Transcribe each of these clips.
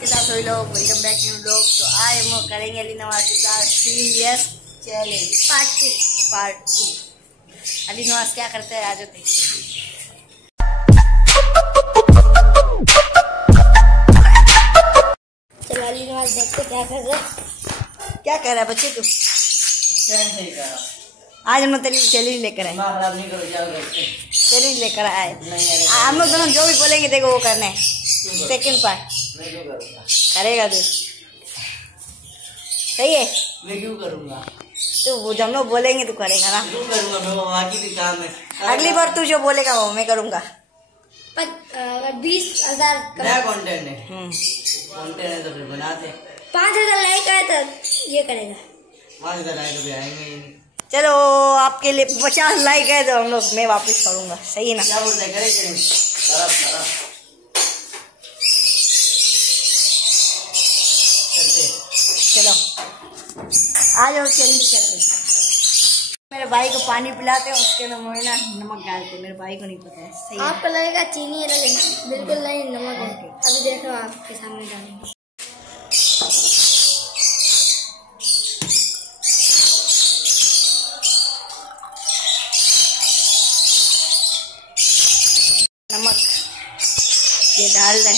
के साथ सभी लोग वेलकम बैक टू लोग। तो आज हम करेंगे अली नवाज के साथ serious challenge part 2। Ali Nawaz क्या करते हैं आज देखते हैं। चलो अली नवाज देखते क्या कर रहे, क्या कर रहा है बच्चे तू। आज हम तेरे चैलेंज लेकर आए, चैलेंज लेकर आए। हम लोग दोनों जो भी बोलेंगे देखो वो करना है। सेकंड पार्ट करेगा तू, सही है। मैं क्यों करूँगा? तो वो हम लोग बोलेंगे तू करेगा ना। क्यों करूँगा? मैं बाकी भी काम है। अगली बार तू जो बोलेगा वो मैं करूँगा। 20,000 नया कंटेंट है, कंटेंट है तो फिर बनाते। 5,000 लाइक आए तो ये करेगा। 5,000 लाइक तो भी आएंगे ही नहीं। चलो आपके लिए 50 लाइक है तो हम लोग मैं वापस करूँगा, सही है ना। क्या बोलते हैं, करेंगे? चलो आ जाओ चैलेंज करते हैं। मेरे भाई को पानी पिलाते हैं, उसके अंदर ना नमक डालते हैं। मेरे भाई को नहीं पता है, सही है। आपको लगेगा चीनी बिल्कुल नहीं, नमक है। अभी देखो आपके सामने डालेंगे। नमक ये डाल दे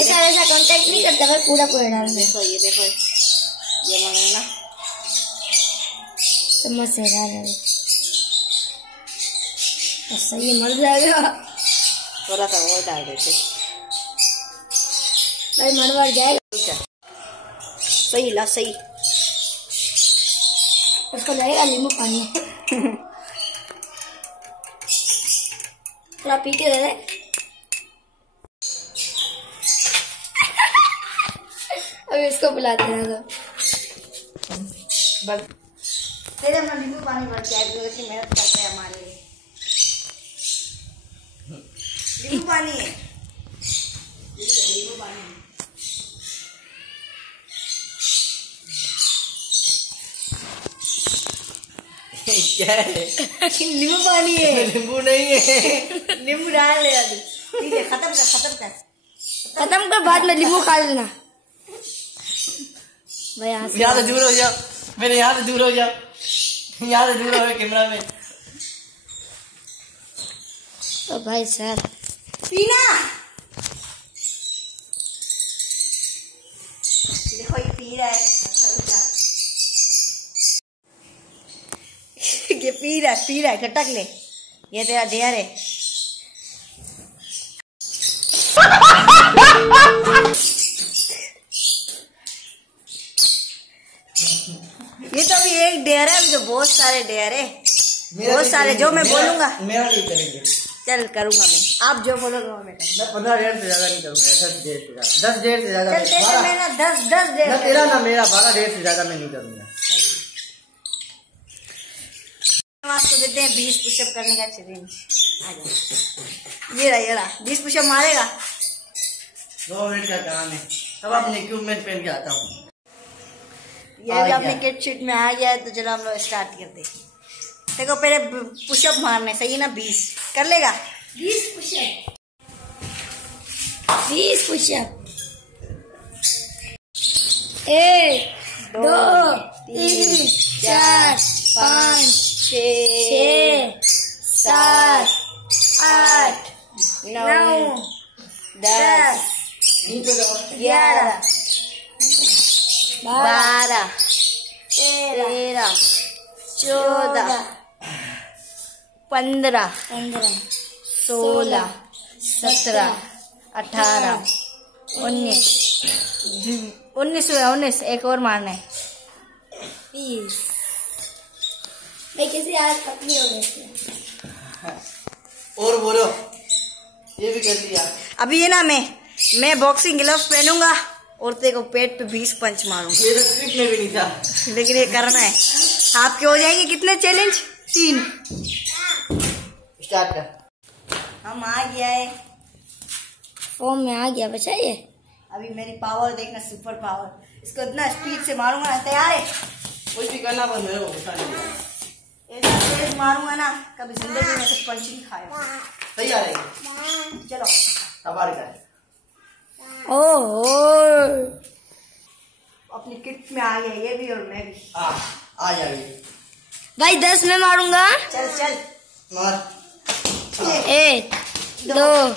ऐसा कांटेक्ट नहीं करता, मैं पूरा डाल दे। देखो ये मैंने ना चम्मच से डाल दे, सही मर जाएगा। थोड़ा सा और डाल देते भाई मर जाएगा। सही ला सही। उसको लगेगा नींबू पानी। थोड़ा पी के दे दे। अभी इसको पिलाते हैं तो बस तेरे में नींबू पानी भर के आए, इतनी मेहनत करते हैं हमारे लिए। नींबू पानी है, नींबू पानी है। क्या है? नींबू पानी है। नींबू नहीं है। नींबू डाल ले अभी। ठीक है, खत्म कर बाद में नींबू खा लेना। भाई यहाँ से दूर हो जाओ, मेरे यहाँ से दूर हो जाओ, यहाँ से दूर हो कैमरा में। तो भाई साहब पीना, देखो ये पी रहा है। ये पी रहा है, खटक ले। ये तेरा डेयर है। ये तो अभी एक डेयर है, अभी तो बहुत सारे डेयर है, बहुत सारे। जो मैं बोलूंगा मेरा नहीं करेंगे। चल करूंगा मैं, आप जो बोलोगे वो मैं करूंगा। मैं 15 से ज्यादा नहीं करूंगा, 10 डेढ़ से ज्यादा। चल तेरे में ना 10 डेयर ना तेरा ना मेरा, 12 डेढ़ से ज्यादा मैं नहीं करूंगा। आपको देते हैं 20 पुशअप करने का चैलेंज। आ जाओ, ये रहा 20 पुशअप मारेगा। 2 मिनट का काम है। अब अपने इक्विपमेंट पहन के आता हूँ। ये भी अपने किट शीट में आ गया है, तो चलो हम लोग स्टार्ट करते हैं। देखो पहले पुशअप मारने, सही है ना। 20 कर लेगा। 20 पुशअप 1 2 3 4 5 6 7 8 9 10 11 12 13 14 15 16 17 18 19 एक और मारना है। 20। मैं किसी आज पतली हो गई। और बोलो, ये भी कर लिया। अभी ये ना मैं बॉक्सिंग ग्लव्स पहनूंगा और तेरे को पेट पे 20 पंच मारूंगा। ये तो स्क्रिप्ट में भी नहीं था, लेकिन ये करना है। आपके हो जाएंगे कितने चैलेंज? 3। स्टार्ट कर। हम आ गया है, फॉर्म में आ गया बच्चा ये। अभी मेरी पावर देखना, सुपर पावर। इसको इतना स्पीड से मारूंगा। तैयार है? कुछ भी करना बंद हो, ऐसा तेज मारूंगा ना, कभी जिंदगी में तो पंच नहीं खाएगा। तैयार है। चलो सवार कर। ओह अपनी किट में आ गया ये भी और मैं भी। आ जाइए भाई 10 में मारूंगा। चल चल मार। 1 2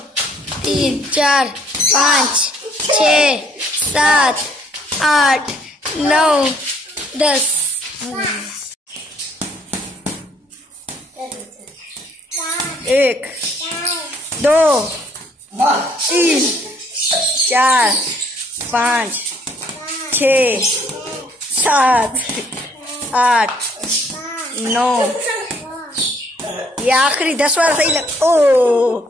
3 4 5 6 7 8 9 10। 1 2 मार। 3 4 5 6 7 8 9 ये आखिरी 10 बार सही लग। ओ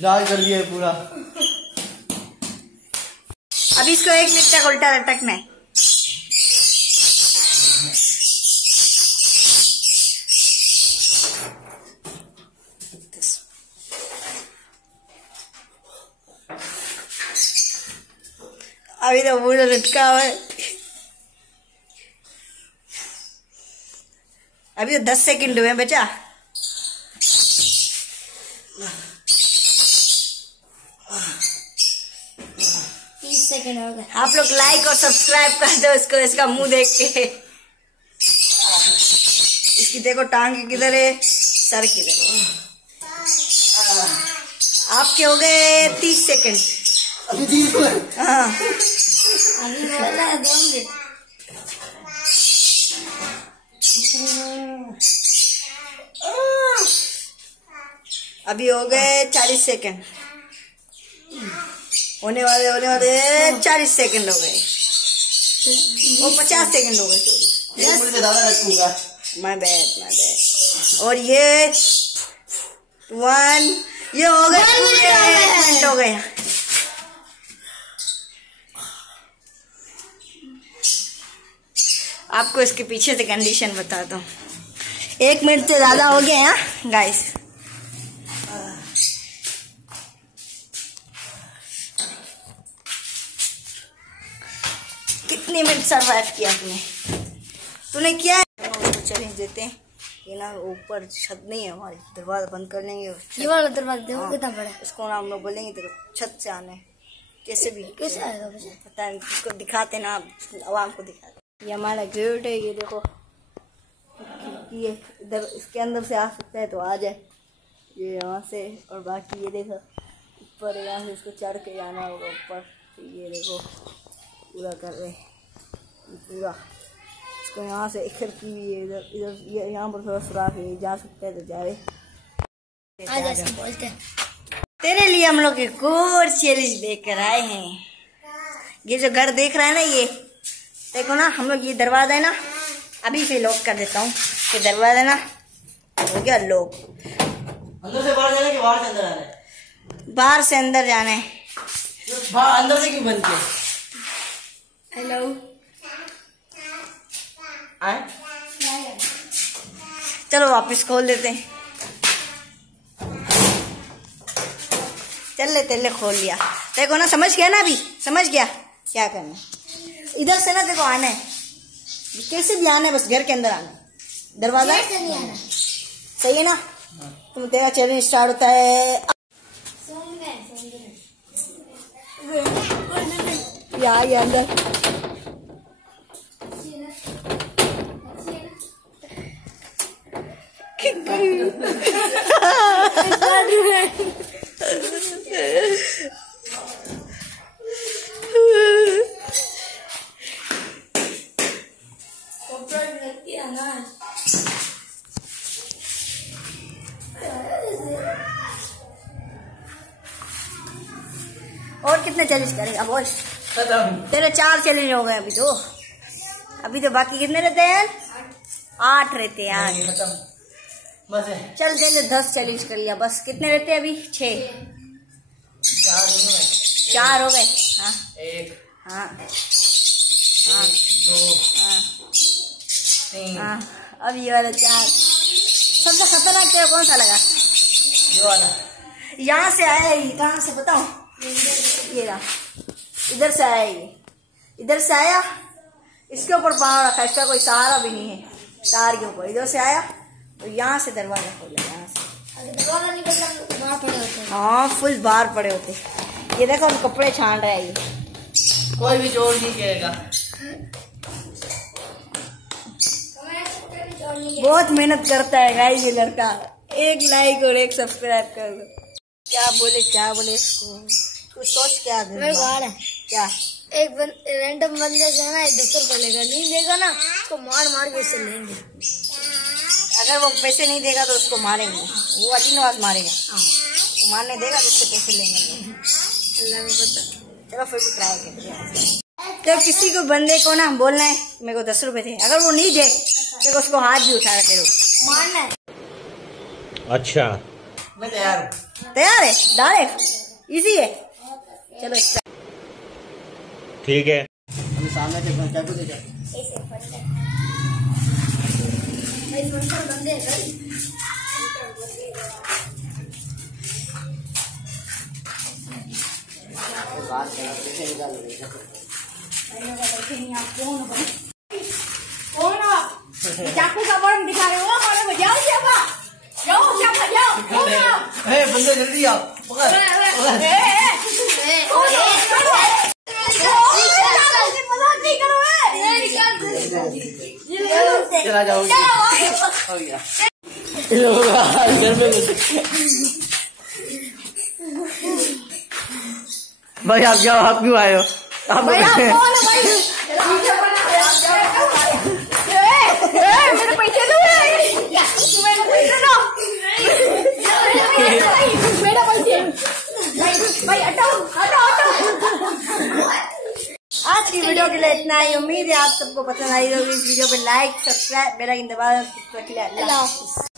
लाल कर दिया पूरा। अभी इसको 1 मिनट तक उल्टा लटकना है। अभी तो पूरा लटका हुआ है। अभी तो 10 सेकंड हुए बचा। सेकंड हो गए। आप लोग लाइक और सब्सक्राइब कर दो इसको, इसका मुंह देख के। इसकी देखो टांग किधर है, सर किधर है। आपके हो गए 30 सेकंड। अभी 30 मिनट। हाँ अभी बोला है 2 मिनट। अभी हो गए 40 सेकंड। होने वाले 40 सेकंड हो गए। वो 50 सेकंड हो गए। एक मिनट से ज्यादा रखूंगा। My bad. और ये 1 ये हो गए। 1 मिनट हो गए। आपको इसके पीछे से कंडीशन बताता हूँ। 1 मिनट से ज्यादा हो गए हैं गाइस। कितने मिनट सरवाइव किया तूने किया है? चैलेंज देते हैं। ये ना ऊपर छत नहीं है हमारी, दरवाजा बंद कर लेंगे। ये वाला दरवाजा देखो कितना बड़ा है। इसको ना हम लोग बोलेंगे तेरे छत से आना है। कैसे भी कैसे आएगा मुझे पता नहीं। इसको दिखाते ना, आवाम को दिखाते। ये हमारा गेट है। ये देखो ये इधर इसके अंदर से आ सकता है तो आ जाए। ये यहाँ से, और बाकी ये देखो ऊपर यहाँ से इसको चढ़ के जाना होगा ऊपर। तो ये देखो पूरा कर रहे पूरा। इसको यहाँ से एक खिड़की भी है इधर इधर, ये यहाँ पर थोड़ा सुराख है, जा सकता है तो जा रहे। बोलते हैं तेरे लिए हम लोग एक और चैलेंज लेकर आए हैं। ये जो घर देख रहा है ना, ये देखो ना, हम लोग ये दरवाजा है ना, अभी से लॉक कर देता हूँ। ये दरवाजा ना हो गया लॉक। अंदर से बाहर जाना है कि बाहर से अंदर आना है? बाहर से अंदर जाना है। बाहर अंदर से क्यों बंद किया? हेलो आए? चलो वापस खोल देते हैं। चल ले खोल लिया। देखो ना, समझ गया ना, अभी समझ गया क्या करना है। इधर से ना देखो आना है, कैसे भी आना है, बस घर के अंदर आना है। दरवाजा नहीं आना। सही है ना? तुम तेरा चैलेंज स्टार्ट होता है। ये अंदर और कितने चैलेंज करेगा बोल? तेरे 4 चैलेंज हो गए अभी तो बाकी कितने रहते हैं? 8 रहते हैं। 8 खत्म बस है। चल चल 10 चैलेंज कर लिया बस। कितने रहते हैं अभी? 6 4 हो गए। हाँ 1 हाँ 2 हाँ 3 हाँ। अब ये वाला 4। सबसे खतरनाक तेरा कौन सा लगा? ये वाला यहाँ से आया है। कहाँ से बताओ? ये रहा, इधर से आया ये, इधर से आया, इसके ऊपर पाँव रखा, इसका कोई सहारा भी नहीं है। तार के ऊपर इधर से आया तो यहाँ से दरवाजा खोला, यहाँ से दरवाजा निकलता बाहर पड़े होते हैं। हाँ फुल बाहर पड़े होते। ये देखो हम कपड़े छान रहे हैं, ये कोई भी जोर नहीं कहेगा। बहुत मेहनत करता है गाइस ये लड़का। एक लाइक और एक सब्सक्राइब कर दो। क्या बोले इसको, कुछ सोच क्या दे मेरे को आ रहा है। क्या एक रैंडम बंदे से ना 200 रुपये लेगा, नहीं देगा ना उसको मार मार के उससे लेंगे। अगर वो पैसे नहीं देगा तो उसको मारेंगे, वो अली नवाज मारेगा। वो मारने देगा तो उससे पैसे लेंगे। अल्लाह को पता। चलो फिर भी ट्राई करते हैं। तो किसी को बंदे को ना बोलना है मेरे को 10 रुपए थे, अगर वो नहीं दे तो उसको हाथ भी उठा रखे मारना है। अच्छा मैं तैयार हूँ। तैयार है, डायरेक्ट इजी है। चलो ठीक है। हम सामने से चाकू दे जाओ। ऐसे बंदे भाई बंदे भाई बात कैसे निकाल रहे हैं? कौन आप चाकू का बम दिखा रहे हो? मारे में जाओ जाओ कौन आप? बंदे जल्दी आओ, पकड़। चला जाओ। हो गया। घर में भाई आप जाओ, आप क्यों आए हो? आप भाई आप कौन है भाई? मेरे पैसे दो, मेरे पैसे दो, मेरे पैसे भाई हटाओ हटाओ हटाओ। आज की वीडियो के लिए इतना ही। उम्मीद है आप सबको पसंद आई होगी। इस वीडियो पे लाइक सब्सक्राइब बेल आइकन दबा दो। अल्लाह हाफिज़।